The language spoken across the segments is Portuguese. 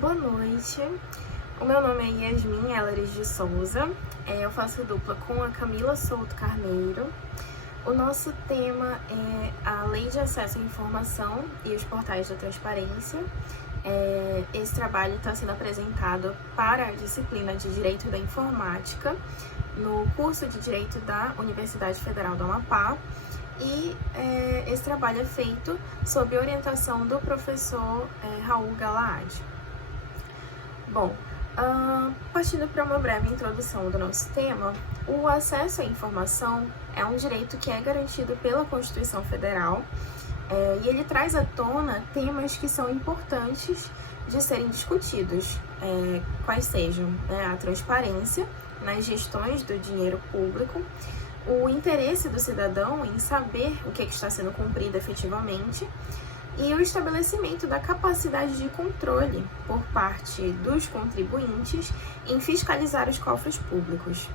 Boa noite, o meu nome é Yasmin Elleres de Souza, eu faço dupla com a Camila Souto Carneiro. O nosso tema é a Lei de Acesso à Informação e os Portais da Transparência. Esse trabalho está sendo apresentado para a disciplina de Direito da Informática no curso de Direito da Universidade Federal do Amapá. E esse trabalho é feito sob orientação do professor Raul Galaad. Bom, partindo para uma breve introdução do nosso tema, o acesso à informação é um direito que é garantido pela Constituição Federal e ele traz à tona temas que são importantes de serem discutidos, quais sejam a transparência nas gestões do dinheiro público, o interesse do cidadão em saber o que está sendo cumprido efetivamente, e o estabelecimento da capacidade de controle por parte dos contribuintes em fiscalizar os cofres públicos.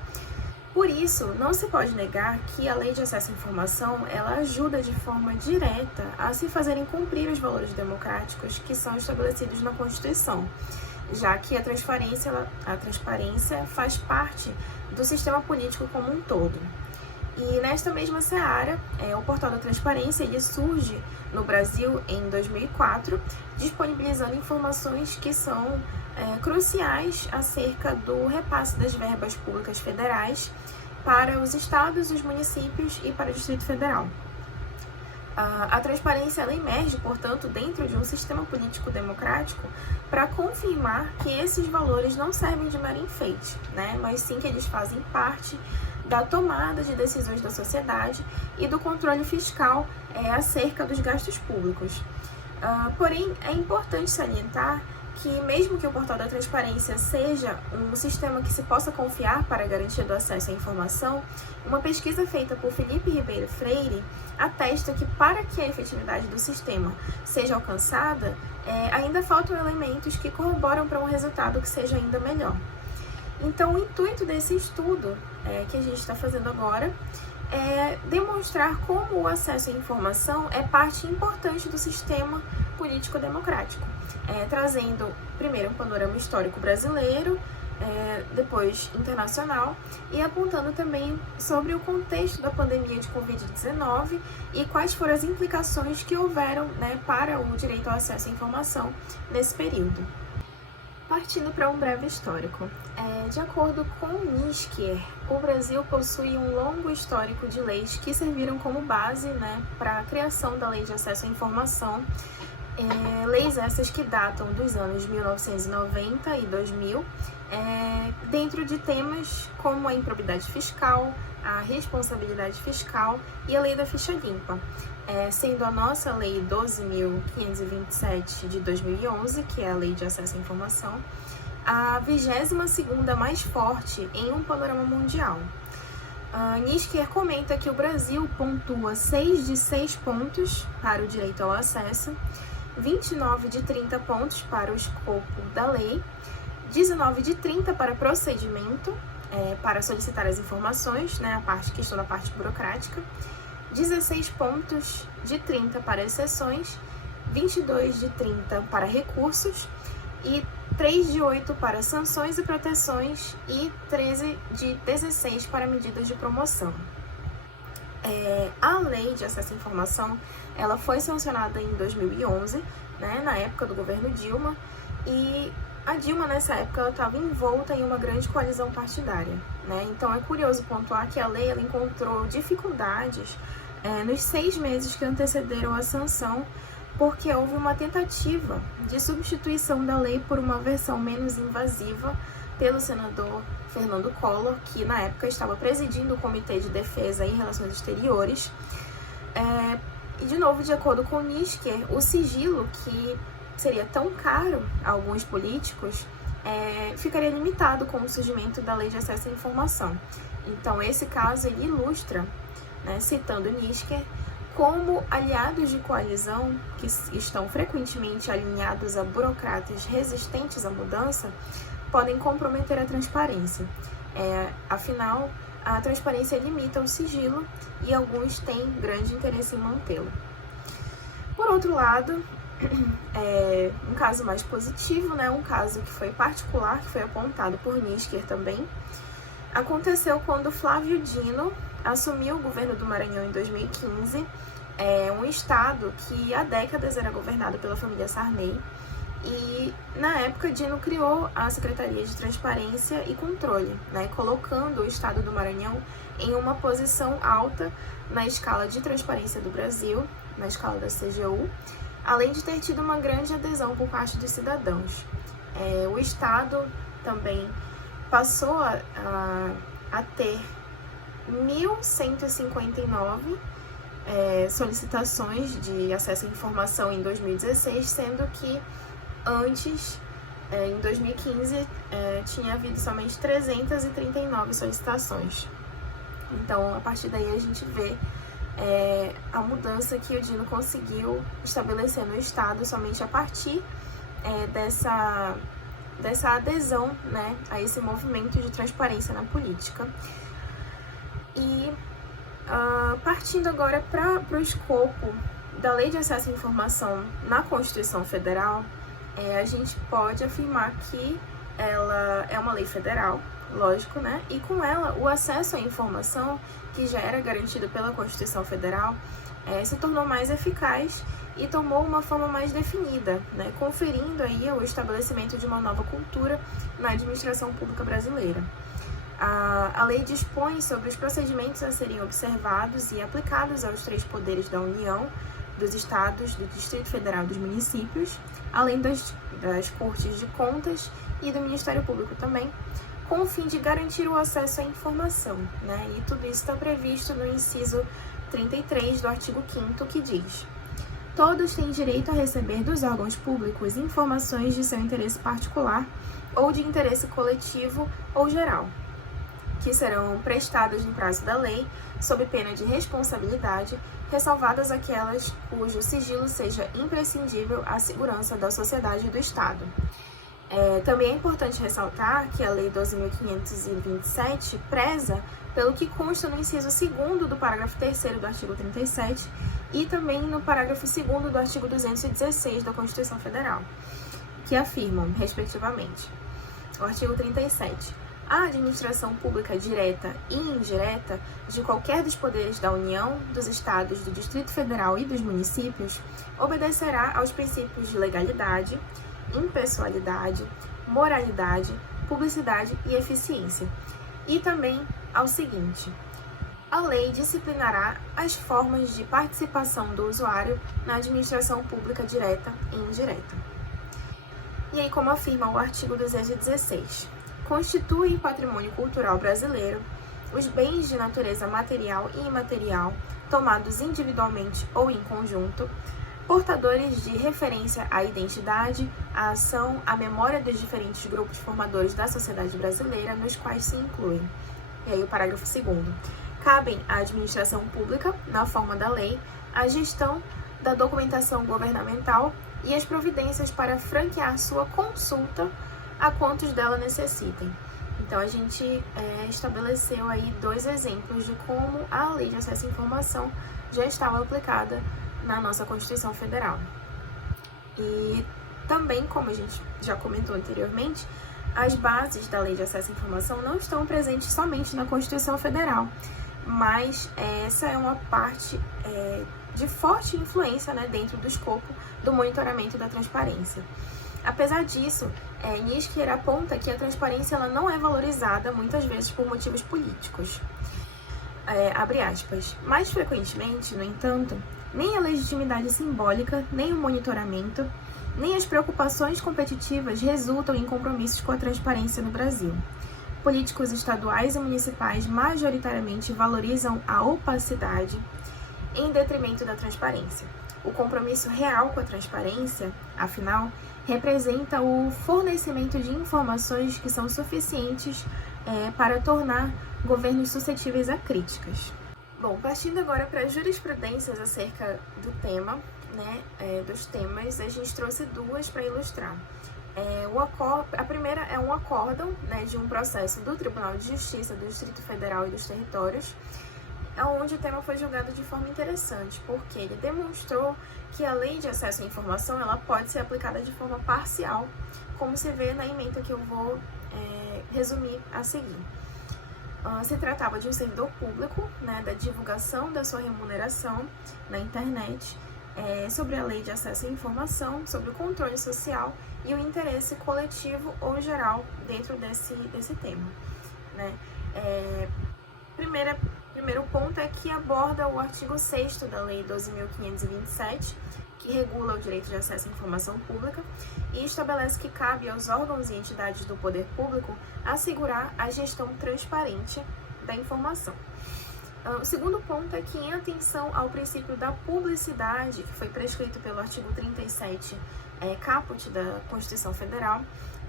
Por isso, não se pode negar que a Lei de Acesso à Informação ela ajuda de forma direta a se fazerem cumprir os valores democráticos que são estabelecidos na Constituição, já que a transparência faz parte do sistema político como um todo. E nesta mesma seara, o Portal da Transparência ele surge no Brasil em 2004, disponibilizando informações que são cruciais acerca do repasse das verbas públicas federais para os estados, os municípios e para o Distrito Federal. A transparência ela emerge, portanto, dentro de um sistema político democrático para confirmar que esses valores não servem de mero enfeite, mas sim que eles fazem parte da tomada de decisões da sociedade e do controle fiscal acerca dos gastos públicos. Porém, é importante salientar que mesmo que o Portal da Transparência seja um sistema que se possa confiar para a garantia do acesso à informação, uma pesquisa feita por Felipe Ribeiro Freire atesta que para que a efetividade do sistema seja alcançada, ainda faltam elementos que corroboram para um resultado que seja ainda melhor. Então, o intuito desse estudo que a gente está fazendo agora é demonstrar como o acesso à informação é parte importante do sistema político-democrático, trazendo primeiro um panorama histórico brasileiro, depois internacional e apontando também sobre o contexto da pandemia de Covid-19 e quais foram as implicações que houveram para o direito ao acesso à informação nesse período. Partindo para um breve histórico, de acordo com Nisker, o Brasil possui um longo histórico de leis que serviram como base para a criação da Lei de Acesso à Informação, leis essas que datam dos anos 1990 e 2000, dentro de temas como a improbidade fiscal, a responsabilidade fiscal e a Lei da Ficha Limpa, sendo a nossa Lei 12.527 de 2011, que é a Lei de Acesso à Informação, a 22ª mais forte em um panorama mundial. Nisker comenta que o Brasil pontua 6 de 6 pontos para o direito ao acesso, 29 de 30 pontos para o escopo da lei, 19 de 30 para procedimento, para solicitar as informações, questão da parte burocrática, 16 pontos de 30 para exceções, 22 de 30 para recursos e 3 de 8 para sanções e proteções e 13 de 16 para medidas de promoção. A Lei de Acesso à Informação ela foi sancionada em 2011, na época do governo Dilma, e a Dilma, nessa época, ela estava envolta em uma grande coalizão partidária, Então, é curioso pontuar que a lei ela encontrou dificuldades nos 6 meses que antecederam a sanção, porque houve uma tentativa de substituição da lei por uma versão menos invasiva pelo senador Fernando Collor, que na época estava presidindo o Comitê de Defesa e Relações Exteriores. E, de novo, de acordo com Nisker, o sigilo que seria tão caro a alguns políticos, ficaria limitado com o surgimento da Lei de Acesso à Informação. Então, esse caso ele ilustra, citando Nisker, como aliados de coalizão, que estão frequentemente alinhados a burocratas resistentes à mudança, podem comprometer a transparência. Afinal, a transparência limita o sigilo e alguns têm grande interesse em mantê-lo. Por outro lado, Um caso mais positivo, né, um caso que foi particular, que foi apontado por Nitschker também, aconteceu quando Flávio Dino assumiu o governo do Maranhão em 2015, um estado que há décadas era governado pela família Sarney, e na época Dino criou a Secretaria de Transparência e Controle, né, colocando o estado do Maranhão em uma posição alta na escala de transparência do Brasil, na escala da CGU, além de ter tido uma grande adesão por parte dos cidadãos. O estado também passou a ter 1.159 solicitações de acesso à informação em 2016, sendo que antes, em 2015, tinha havido somente 339 solicitações. Então, a partir daí, a gente vê a mudança que o Dino conseguiu estabelecer no Estado somente a partir dessa adesão, né, a esse movimento de transparência na política. E partindo agora para o escopo da Lei de Acesso à Informação na Constituição Federal, a gente pode afirmar que ela é uma lei federal, lógico, né? E com ela, o acesso à informação, que já era garantido pela Constituição Federal, se tornou mais eficaz e tomou uma forma mais definida, né? Conferindo aí o estabelecimento de uma nova cultura na administração pública brasileira. A lei dispõe sobre os procedimentos a serem observados e aplicados aos 3 poderes da União, dos estados, do Distrito Federal e dos municípios, além das Cortes de Contas e do Ministério Público também, com o fim de garantir o acesso à informação, né? E tudo isso está previsto no inciso 33 do artigo 5º, que diz: todos têm direito a receber dos órgãos públicos informações de seu interesse particular ou de interesse coletivo ou geral, que serão prestadas no prazo da lei, sob pena de responsabilidade, ressalvadas aquelas cujo sigilo seja imprescindível à segurança da sociedade e do Estado. Também é importante ressaltar que a Lei 12.527 preza pelo que consta no inciso 2º do parágrafo 3º do artigo 37 e também no parágrafo 2º do artigo 216 da Constituição Federal, que afirmam, respectivamente: o artigo 37. A administração pública direta e indireta de qualquer dos poderes da União, dos Estados, do Distrito Federal e dos municípios obedecerá aos princípios de legalidade, impessoalidade, moralidade, publicidade e eficiência. E também ao seguinte: a lei disciplinará as formas de participação do usuário na administração pública direta e indireta. E aí, como afirma o artigo 216, constituem patrimônio cultural brasileiro os bens de natureza material e imaterial, tomados individualmente ou em conjunto, portadores de referência à identidade, à ação, à memória dos diferentes grupos formadores da sociedade brasileira, nos quais se incluem. E aí o parágrafo 2º. Cabem à administração pública, na forma da lei, a gestão da documentação governamental e as providências para franquear sua consulta a quantos dela necessitem. Então, a gente estabeleceu aí 2 exemplos de como a Lei de Acesso à Informação já estava aplicada na nossa Constituição Federal. E também, como a gente já comentou anteriormente, as bases da Lei de Acesso à Informação não estão presentes somente na Constituição Federal, mas essa é uma parte de forte influência, né, dentro do escopo do monitoramento da transparência. Apesar disso, Nitschker aponta que a transparência ela não é valorizada muitas vezes por motivos políticos. Abre aspas. Mais frequentemente, no entanto, nem a legitimidade simbólica, nem o monitoramento, nem as preocupações competitivas resultam em compromissos com a transparência no Brasil. Políticos estaduais e municipais majoritariamente valorizam a opacidade em detrimento da transparência. O compromisso real com a transparência, afinal, representa o fornecimento de informações que são suficientes para tornar governos suscetíveis a críticas. Bom, partindo agora para as jurisprudências acerca do tema, né, dos temas, a gente trouxe 2 para ilustrar. A primeira é um acórdão, né, de um processo do Tribunal de Justiça do Distrito Federal e dos Territórios, é onde o tema foi julgado de forma interessante, porque ele demonstrou que a lei de acesso à informação ela pode ser aplicada de forma parcial, como se vê na ementa que eu vou resumir a seguir. Se tratava de um servidor público, né, da divulgação da sua remuneração na internet, sobre a lei de acesso à informação, sobre o controle social e o interesse coletivo ou geral dentro desse tema, né? Primeiro ponto é que aborda o artigo 6º da Lei 12.527, que regula o direito de acesso à informação pública e estabelece que cabe aos órgãos e entidades do poder público assegurar a gestão transparente da informação. O segundo ponto é que, em atenção ao princípio da publicidade, que foi prescrito pelo artigo 37, caput da Constituição Federal,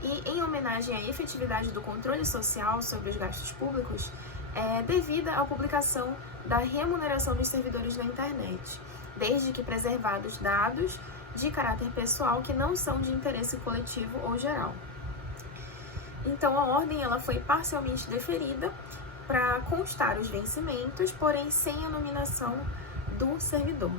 e em homenagem à efetividade do controle social sobre os gastos públicos, devida à publicação da remuneração dos servidores na internet, desde que preservados dados de caráter pessoal que não são de interesse coletivo ou geral. Então, a ordem ela foi parcialmente deferida para constar os vencimentos, porém sem a nominação do servidor,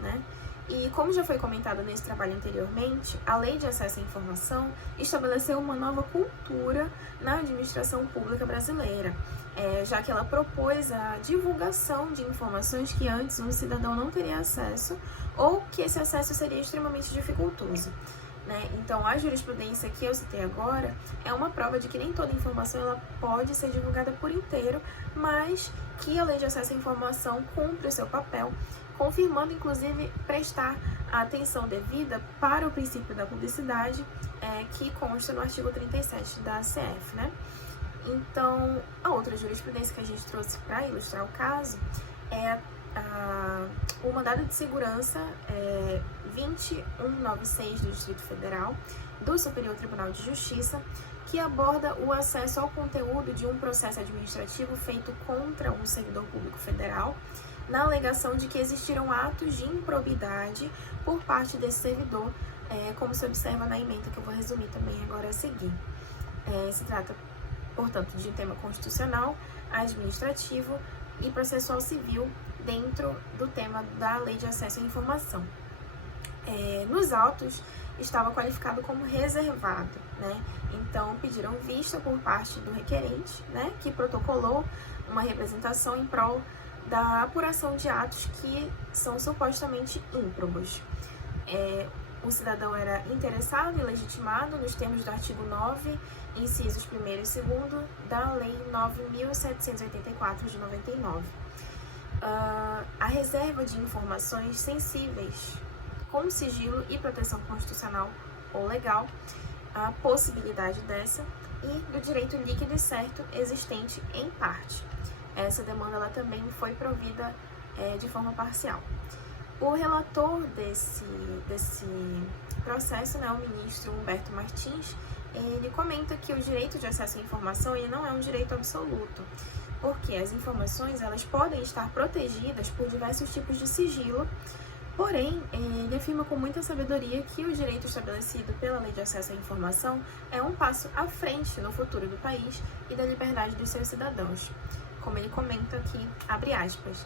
né? E como já foi comentado nesse trabalho anteriormente, a Lei de Acesso à Informação estabeleceu uma nova cultura na administração pública brasileira, já que ela propôs a divulgação de informações que antes um cidadão não teria acesso ou que esse acesso seria extremamente dificultoso, né? Então, a jurisprudência que eu citei agora é uma prova de que nem toda informação ela pode ser divulgada por inteiro, mas que a Lei de Acesso à Informação cumpre o seu papel, confirmando, inclusive, prestar a atenção devida para o princípio da publicidade, que consta no artigo 37 da ACF, né? Então, a outra jurisprudência que a gente trouxe para ilustrar o caso é o mandado de segurança 20196 do Distrito Federal do Superior Tribunal de Justiça, que aborda o acesso ao conteúdo de um processo administrativo feito contra um servidor público federal, na alegação de que existiram atos de improbidade por parte desse servidor, como se observa na ementa que eu vou resumir também agora a seguir. Se trata, portanto, de um tema constitucional, administrativo e processual civil dentro do tema da Lei de Acesso à Informação. Nos autos, estava qualificado como reservado, né? Então, pediram vista por parte do requerente, né, que protocolou uma representação em prol da apuração de atos que são supostamente ímprobos. O cidadão era interessado e legitimado nos termos do artigo 9, incisos 1º e 2º da Lei 9.784 de 99. A reserva de informações sensíveis com sigilo e proteção constitucional ou legal, a possibilidade dessa e do direito líquido e certo existente em parte. Essa demanda ela também foi provida de forma parcial. O relator desse processo, né, o ministro Humberto Martins, ele comenta que o direito de acesso à informação ele não é um direito absoluto, porque as informações elas podem estar protegidas por diversos tipos de sigilo. Porém, ele afirma com muita sabedoria que o direito estabelecido pela Lei de Acesso à Informação é um passo à frente no futuro do país e da liberdade dos seus cidadãos. Como ele comenta aqui, abre aspas,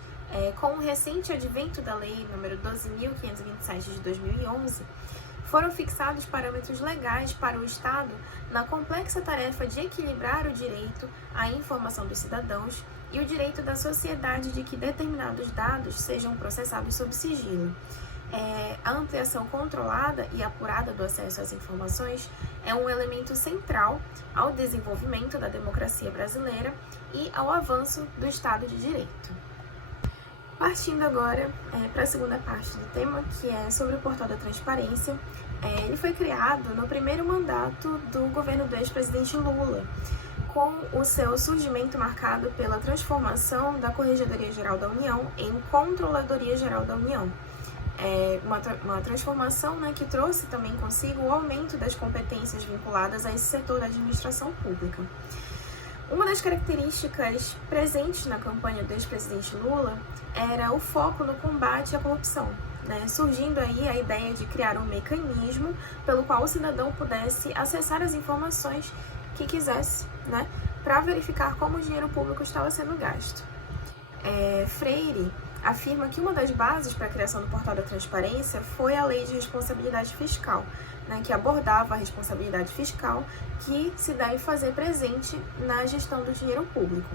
com o recente advento da Lei nº 12.527 de 2011, foram fixados parâmetros legais para o Estado na complexa tarefa de equilibrar o direito à informação dos cidadãos e o direito da sociedade de que determinados dados sejam processados sob sigilo. A ampliação controlada e apurada do acesso às informações é um elemento central ao desenvolvimento da democracia brasileira e ao avanço do Estado de Direito. Partindo agora para a segunda parte do tema, que é sobre o Portal da Transparência. Ele foi criado no primeiro mandato do governo do ex-presidente Lula, com o seu surgimento marcado pela transformação da Corregedoria-Geral da União em Controladoria-Geral da União. Uma transformação, né, que trouxe também consigo o aumento das competências vinculadas a esse setor da administração pública. Uma das características presentes na campanha do ex-presidente Lula era o foco no combate à corrupção, né, surgindo aí a ideia de criar um mecanismo pelo qual o cidadão pudesse acessar as informações que quisesse, né, para verificar como o dinheiro público estava sendo gasto. Freire afirma que uma das bases para a criação do Portal da Transparência foi a Lei de Responsabilidade Fiscal, né, que abordava a responsabilidade fiscal que se deve fazer presente na gestão do dinheiro público.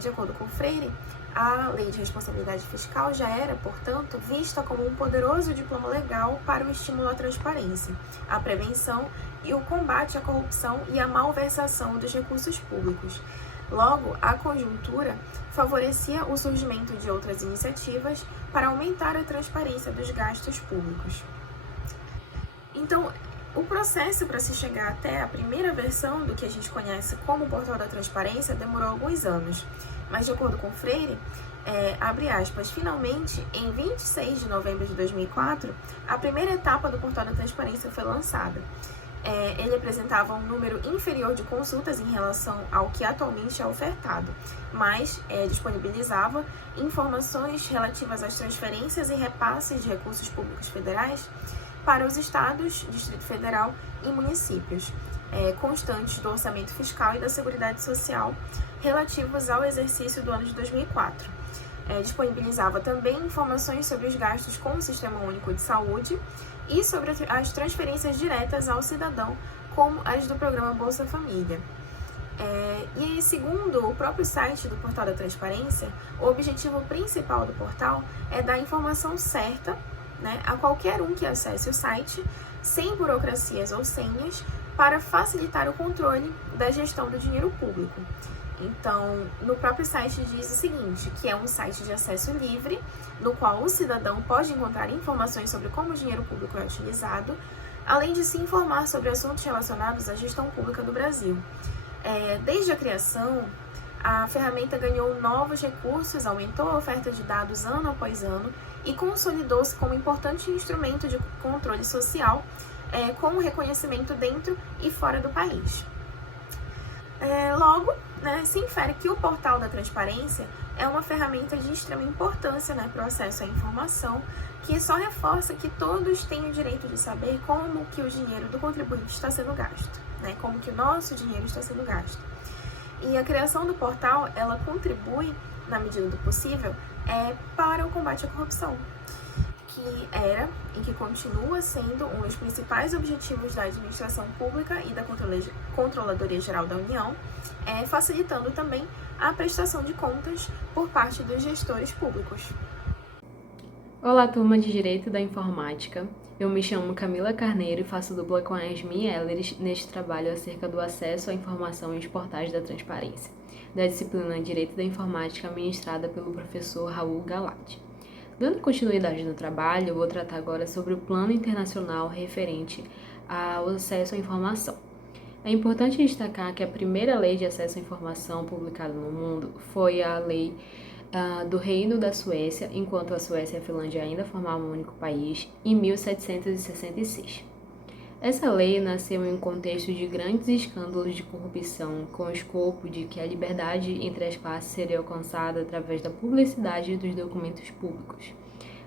De acordo com Freire, a Lei de Responsabilidade Fiscal já era, portanto, vista como um poderoso diploma legal para o estímulo à transparência, à prevenção e o combate à corrupção e à malversação dos recursos públicos. Logo, a conjuntura favorecia o surgimento de outras iniciativas para aumentar a transparência dos gastos públicos. Então, o processo para se chegar até a primeira versão do que a gente conhece como Portal da Transparência demorou alguns anos, mas de acordo com Freire, abre aspas, finalmente, em 26 de novembro de 2004, a primeira etapa do Portal da Transparência foi lançada. Ele apresentava um número inferior de consultas em relação ao que atualmente é ofertado, mas disponibilizava informações relativas às transferências e repasses de recursos públicos federais para os estados, Distrito Federal e municípios, constantes do orçamento fiscal e da Seguridade Social relativos ao exercício do ano de 2004. Disponibilizava também informações sobre os gastos com o Sistema Único de Saúde e sobre as transferências diretas ao cidadão, como as do programa Bolsa Família. E segundo o próprio site do Portal da Transparência, o objetivo principal do portal é dar informação certa, né, a qualquer um que acesse o site, sem burocracias ou senhas, para facilitar o controle da gestão do dinheiro público. Então, no próprio site diz o seguinte, que é um site de acesso livre, no qual o cidadão pode encontrar informações sobre como o dinheiro público é utilizado, além de se informar sobre assuntos relacionados à gestão pública do Brasil. Desde a criação, a ferramenta ganhou novos recursos, aumentou a oferta de dados ano após ano e consolidou-se como importante instrumento de controle social, com o reconhecimento dentro e fora do país. Logo, se infere que o Portal da Transparência é uma ferramenta de extrema importância, para o acesso à informação, que só reforça que todos têm o direito de saber como que o dinheiro do contribuinte está sendo gasto, como que o nosso dinheiro está sendo gasto. E a criação do portal, ela contribui, na medida do possível, para o combate à corrupção, que era e que continua sendo um dos principais objetivos da administração pública e da Controladoria Geral da União, facilitando também a prestação de contas por parte dos gestores públicos. Olá, turma de Direito da Informática. Eu me chamo Camila Carneiro e faço dupla com a Yasmin Elleres neste trabalho acerca do acesso à informação e os portais da transparência, da disciplina Direito da Informática ministrada pelo professor Raul Galati. Dando continuidade no trabalho, eu vou tratar agora sobre o plano internacional referente ao acesso à informação. É importante destacar que a primeira lei de acesso à informação publicada no mundo foi a lei do Reino da Suécia, enquanto a Suécia e a Finlândia ainda formavam um único país, em 1766. Essa lei nasceu em um contexto de grandes escândalos de corrupção, com o escopo de que a liberdade entre as classes seria alcançada através da publicidade dos documentos públicos.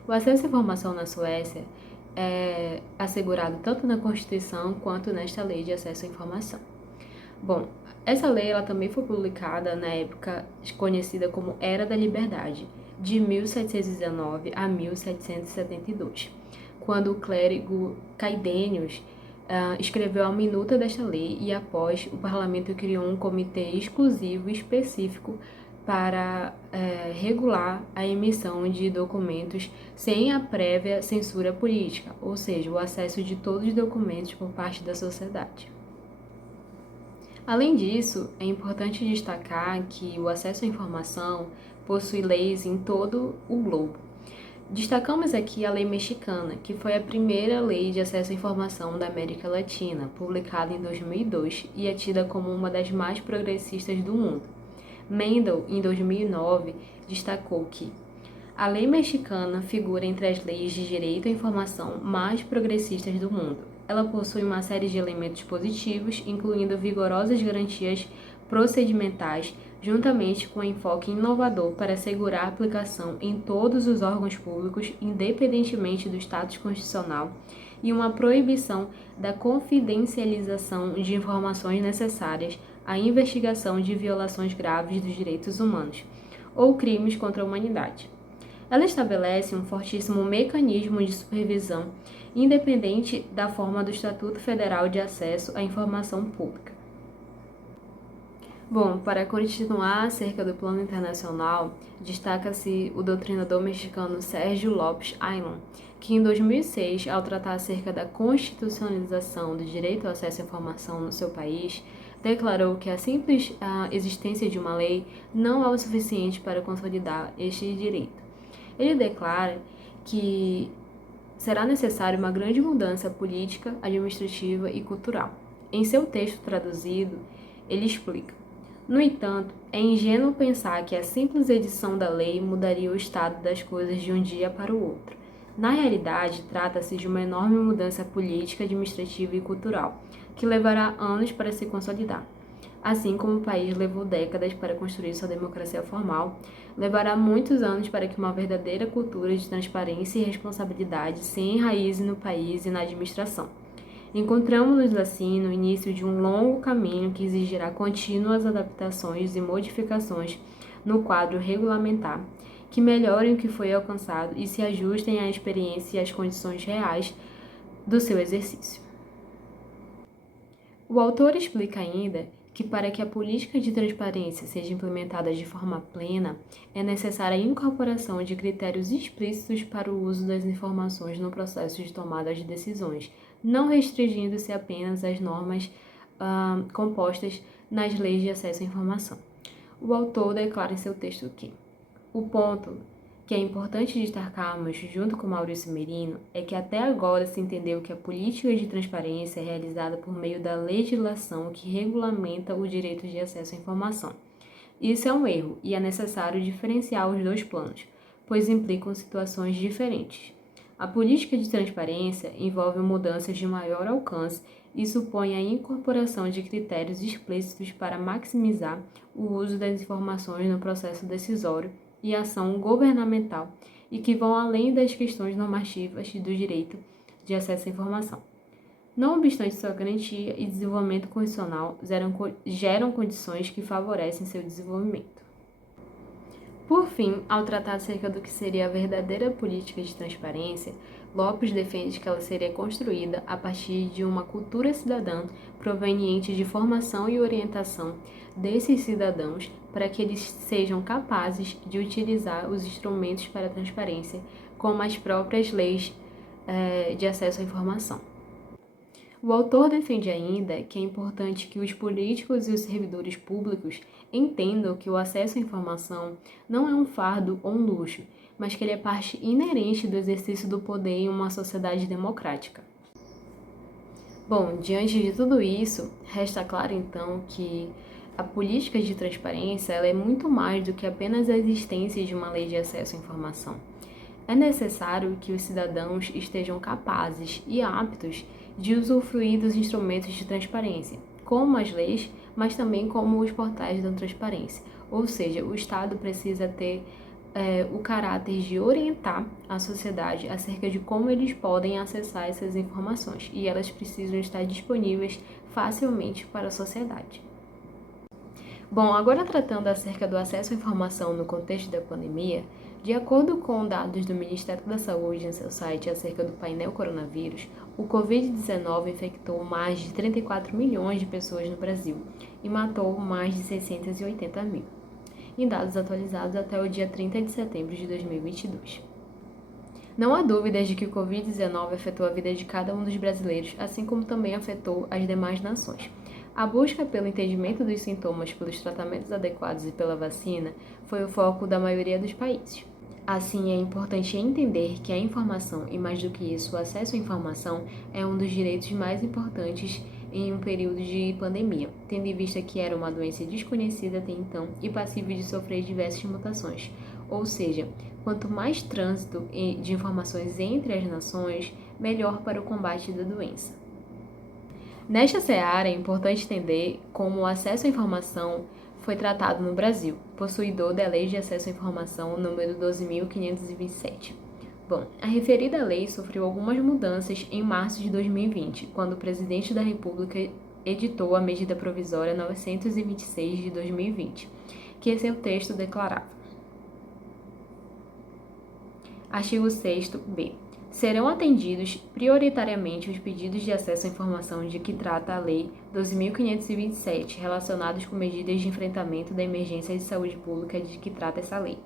O acesso à informação na Suécia é assegurado tanto na Constituição quanto nesta Lei de Acesso à Informação. Bom, essa lei ela também foi publicada na época conhecida como Era da Liberdade, de 1719 a 1772, quando o clérigo Caidênios escreveu a minuta desta lei e após o parlamento criou um comitê exclusivo específico para regular a emissão de documentos sem a prévia censura política, ou seja, o acesso de todos os documentos por parte da sociedade. Além disso, é importante destacar que o acesso à informação possui leis em todo o globo. Destacamos aqui a Lei Mexicana, que foi a primeira lei de acesso à informação da América Latina, publicada em 2002 e é tida como uma das mais progressistas do mundo. Mendel, em 2009, destacou que a Lei Mexicana figura entre as leis de direito à informação mais progressistas do mundo. Ela possui uma série de elementos positivos, incluindo vigorosas garantias procedimentais, juntamente com um enfoque inovador para assegurar a aplicação em todos os órgãos públicos, independentemente do status constitucional, e uma proibição da confidencialização de informações necessárias à investigação de violações graves dos direitos humanos, ou crimes contra a humanidade. Ela estabelece um fortíssimo mecanismo de supervisão independente da forma do Estatuto Federal de Acesso à Informação Pública. Bom, para continuar acerca do plano internacional, destaca-se o doutrinador mexicano Sérgio López Ayllón, que em 2006, ao tratar acerca da constitucionalização do direito ao acesso à informação no seu país, declarou que a simples existência de uma lei não é o suficiente para consolidar este direito. Ele declara que será necessária uma grande mudança política, administrativa e cultural. Em seu texto traduzido, ele explica: no entanto, é ingênuo pensar que a simples edição da lei mudaria o estado das coisas de um dia para o outro. Na realidade, trata-se de uma enorme mudança política, administrativa e cultural, que levará anos para se consolidar. Assim como o país levou décadas para construir sua democracia formal, levará muitos anos para que uma verdadeira cultura de transparência e responsabilidade se enraize no país e na administração. Encontramos-nos assim no início de um longo caminho que exigirá contínuas adaptações e modificações no quadro regulamentar, que melhorem o que foi alcançado e se ajustem à experiência e às condições reais do seu exercício. O autor explica ainda que para que a política de transparência seja implementada de forma plena, é necessária a incorporação de critérios explícitos para o uso das informações no processo de tomada de decisões, não restringindo-se apenas às normas compostas nas leis de acesso à informação. O autor declara em seu texto que o ponto que é importante destacarmos, junto com Maurício Merino, é que até agora se entendeu que a política de transparência é realizada por meio da legislação que regulamenta o direito de acesso à informação. Isso é um erro e é necessário diferenciar os dois planos, pois implicam situações diferentes. A política de transparência envolve mudanças de maior alcance e supõe a incorporação de critérios explícitos para maximizar o uso das informações no processo decisório e ação governamental e que vão além das questões normativas do direito de acesso à informação. Não obstante sua garantia e desenvolvimento constitucional, geram condições que favorecem seu desenvolvimento. Por fim, ao tratar acerca do que seria a verdadeira política de transparência, Lopes defende que ela seria construída a partir de uma cultura cidadã proveniente de formação e orientação desses cidadãos para que eles sejam capazes de utilizar os instrumentos para a transparência, como as próprias leis de acesso à informação. O autor defende ainda que é importante que os políticos e os servidores públicos entendam que o acesso à informação não é um fardo ou um luxo, mas que ele é parte inerente do exercício do poder em uma sociedade democrática. Bom, diante de tudo isso, resta claro então que a política de transparência ela é muito mais do que apenas a existência de uma lei de acesso à informação. É necessário que os cidadãos estejam capazes e aptos de usufruir dos instrumentos de transparência, como as leis, mas também como os portais da transparência. Ou seja, o Estado precisa ter o caráter de orientar a sociedade acerca de como eles podem acessar essas informações, e elas precisam estar disponíveis facilmente para a sociedade. Bom, agora tratando acerca do acesso à informação no contexto da pandemia, de acordo com dados do Ministério da Saúde em seu site acerca do painel coronavírus, o Covid-19 infectou mais de 34 milhões de pessoas no Brasil e matou mais de 680 mil, em dados atualizados até o dia 30 de setembro de 2022. Não há dúvidas de que o Covid-19 afetou a vida de cada um dos brasileiros, assim como também afetou as demais nações. A busca pelo entendimento dos sintomas, pelos tratamentos adequados e pela vacina foi o foco da maioria dos países. Assim, é importante entender que a informação, e mais do que isso, o acesso à informação, é um dos direitos mais importantes em um período de pandemia, tendo em vista que era uma doença desconhecida até então e passível de sofrer diversas mutações. Ou seja, quanto mais trânsito de informações entre as nações, melhor para o combate da doença. Nesta seara, é importante entender como o acesso à informação foi tratado no Brasil, possuidor da Lei de Acesso à Informação número 12.527. Bom, a referida lei sofreu algumas mudanças em março de 2020, quando o presidente da República editou a medida provisória 926 de 2020, que em seu texto declarava: Artigo 6º-B. Serão atendidos prioritariamente os pedidos de acesso à informação de que trata a Lei 12.527, relacionados com medidas de enfrentamento da emergência de saúde pública de que trata essa lei.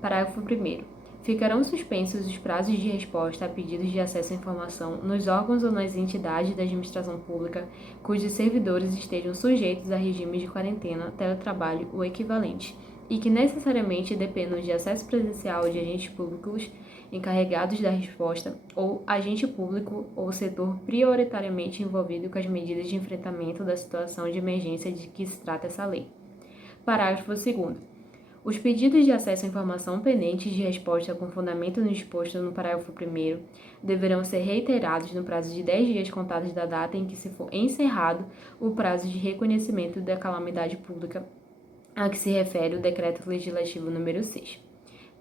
Parágrafo 1º. Ficarão suspensos os prazos de resposta a pedidos de acesso à informação nos órgãos ou nas entidades da administração pública cujos servidores estejam sujeitos a regimes de quarentena, teletrabalho ou equivalente, e que necessariamente dependam de acesso presencial de agentes públicos encarregados da resposta ou agente público ou setor prioritariamente envolvido com as medidas de enfrentamento da situação de emergência de que se trata essa lei. Parágrafo 2º. Os pedidos de acesso à informação pendentes de resposta com fundamento no disposto no parágrafo 1º deverão ser reiterados no prazo de 10 dias contados da data em que se for encerrado o prazo de reconhecimento da calamidade pública a que se refere o Decreto Legislativo número 6.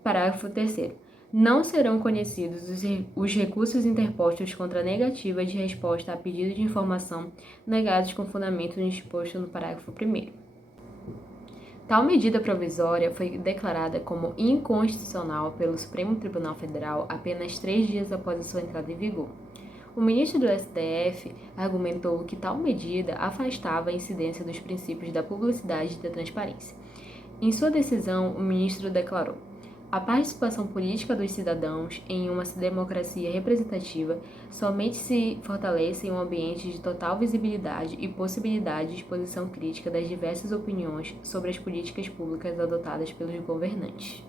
Parágrafo 3º. Não serão conhecidos os recursos interpostos contra a negativa de resposta a pedido de informação negados com fundamento no disposto no parágrafo 1º. Tal medida provisória foi declarada como inconstitucional pelo Supremo Tribunal Federal apenas 3 dias após a sua entrada em vigor. O ministro do STF argumentou que tal medida afastava a incidência dos princípios da publicidade e da transparência. Em sua decisão, o ministro declarou: a participação política dos cidadãos em uma democracia representativa somente se fortalece em um ambiente de total visibilidade e possibilidade de exposição crítica das diversas opiniões sobre as políticas públicas adotadas pelos governantes.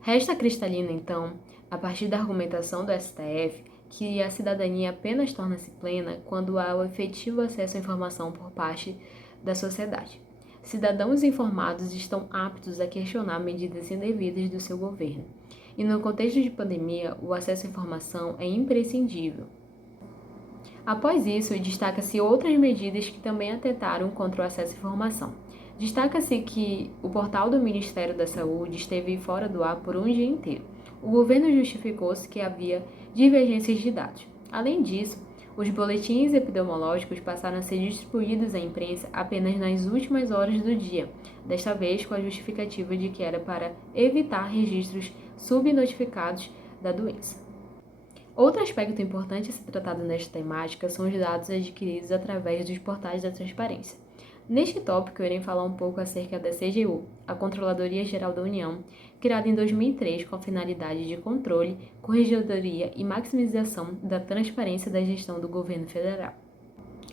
Resta cristalino, então, a partir da argumentação do STF, que a cidadania apenas torna-se plena quando há o efetivo acesso à informação por parte da sociedade. Cidadãos informados estão aptos a questionar medidas indevidas do seu governo. E no contexto de pandemia, o acesso à informação é imprescindível. Após isso, destaca-se outras medidas que também atentaram contra o acesso à informação. Destaca-se que o portal do Ministério da Saúde esteve fora do ar por um dia inteiro. O governo justificou-se que havia divergências de dados. Além disso, os boletins epidemiológicos passaram a ser distribuídos à imprensa apenas nas últimas horas do dia, desta vez com a justificativa de que era para evitar registros subnotificados da doença. Outro aspecto importante a ser tratado nesta temática são os dados adquiridos através dos portais da transparência. Neste tópico, eu irei falar um pouco acerca da CGU, a Controladoria Geral da União, criada em 2003 com a finalidade de controle, corregedoria e maximização da transparência da gestão do governo federal.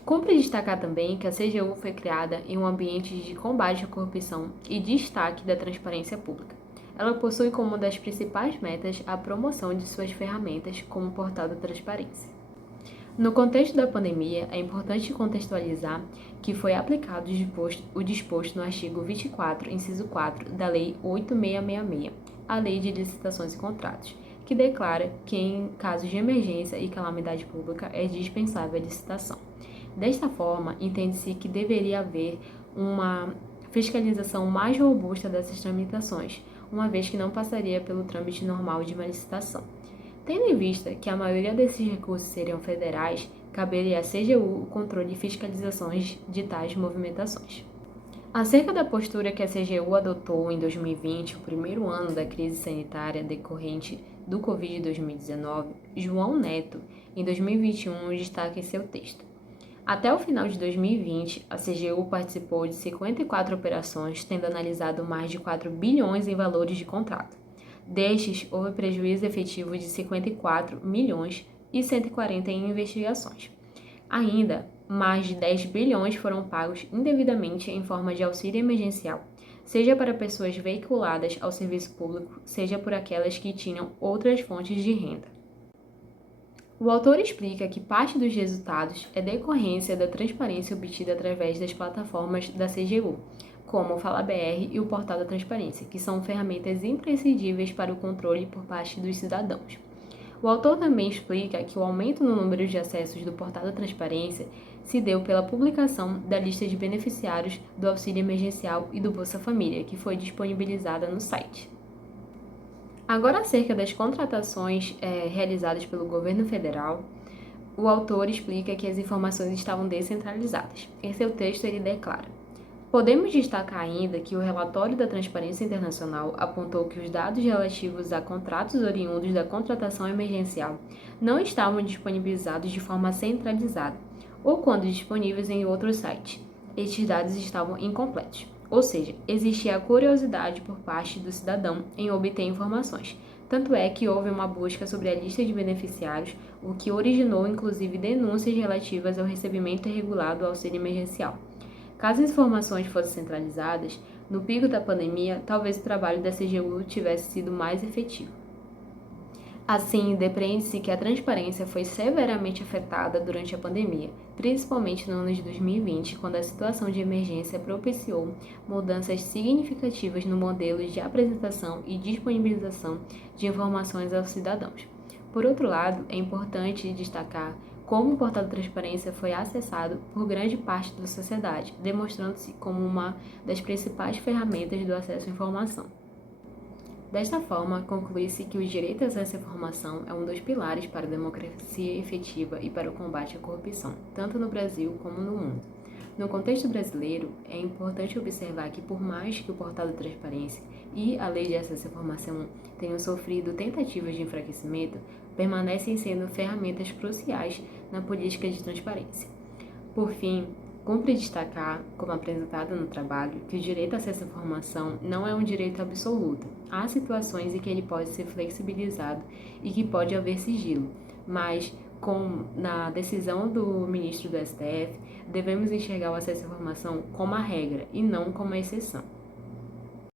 Cumpre destacar também que a CGU foi criada em um ambiente de combate à corrupção e destaque da transparência pública. Ela possui como uma das principais metas a promoção de suas ferramentas como portal da transparência. No contexto da pandemia, é importante contextualizar que foi aplicado o disposto no artigo 24, inciso 4, da Lei 8.666, a Lei de Licitações e Contratos, que declara que em casos de emergência e calamidade pública é dispensável a licitação. Desta forma, entende-se que deveria haver uma fiscalização mais robusta dessas tramitações, uma vez que não passaria pelo trâmite normal de uma licitação. Tendo em vista que a maioria desses recursos seriam federais, caberia à CGU o controle e fiscalizações de tais movimentações. Acerca da postura que a CGU adotou em 2020, o primeiro ano da crise sanitária decorrente do Covid-19, João Neto, em 2021, destaca em seu texto. Até o final de 2020, a CGU participou de 54 operações, tendo analisado mais de 4 bilhões em valores de contrato. Destes, houve prejuízo efetivo de 54 milhões e 140 em investigações. Ainda, mais de 10 bilhões foram pagos indevidamente em forma de auxílio emergencial, seja para pessoas veiculadas ao serviço público, seja por aquelas que tinham outras fontes de renda. O autor explica que parte dos resultados é decorrência da transparência obtida através das plataformas da CGU, como o FalaBR e o Portal da Transparência, que são ferramentas imprescindíveis para o controle por parte dos cidadãos. O autor também explica que o aumento no número de acessos do Portal da Transparência se deu pela publicação da lista de beneficiários do auxílio emergencial e do Bolsa Família, que foi disponibilizada no site. Agora, acerca das contratações realizadas pelo governo federal, o autor explica que as informações estavam descentralizadas. Em seu texto, ele declara: Podemos destacar ainda que o relatório da Transparência Internacional apontou que os dados relativos a contratos oriundos da contratação emergencial não estavam disponibilizados de forma centralizada, ou quando disponíveis em outro site, estes dados estavam incompletos. Ou seja, existia a curiosidade por parte do cidadão em obter informações. Tanto é que houve uma busca sobre a lista de beneficiários, o que originou inclusive denúncias relativas ao recebimento irregular do auxílio emergencial. Caso as informações fossem centralizadas, no pico da pandemia, talvez o trabalho da CGU tivesse sido mais efetivo. Assim, depreende-se que a transparência foi severamente afetada durante a pandemia, principalmente no ano de 2020, quando a situação de emergência propiciou mudanças significativas no modelo de apresentação e disponibilização de informações aos cidadãos. Por outro lado, é importante destacar como o portal da transparência foi acessado por grande parte da sociedade, demonstrando-se como uma das principais ferramentas do acesso à informação. Desta forma, conclui-se que o direito ao acesso à informação é um dos pilares para a democracia efetiva e para o combate à corrupção, tanto no Brasil como no mundo. No contexto brasileiro, é importante observar que, por mais que o portal da transparência e a lei de acesso à informação tenham sofrido tentativas de enfraquecimento, permanecem sendo ferramentas cruciais na política de transparência. Por fim, cumpre destacar, como apresentado no trabalho, que o direito ao acesso à informação não é um direito absoluto. Há situações em que ele pode ser flexibilizado e que pode haver sigilo, mas, como na decisão do ministro do STF, devemos enxergar o acesso à informação como a regra e não como a exceção.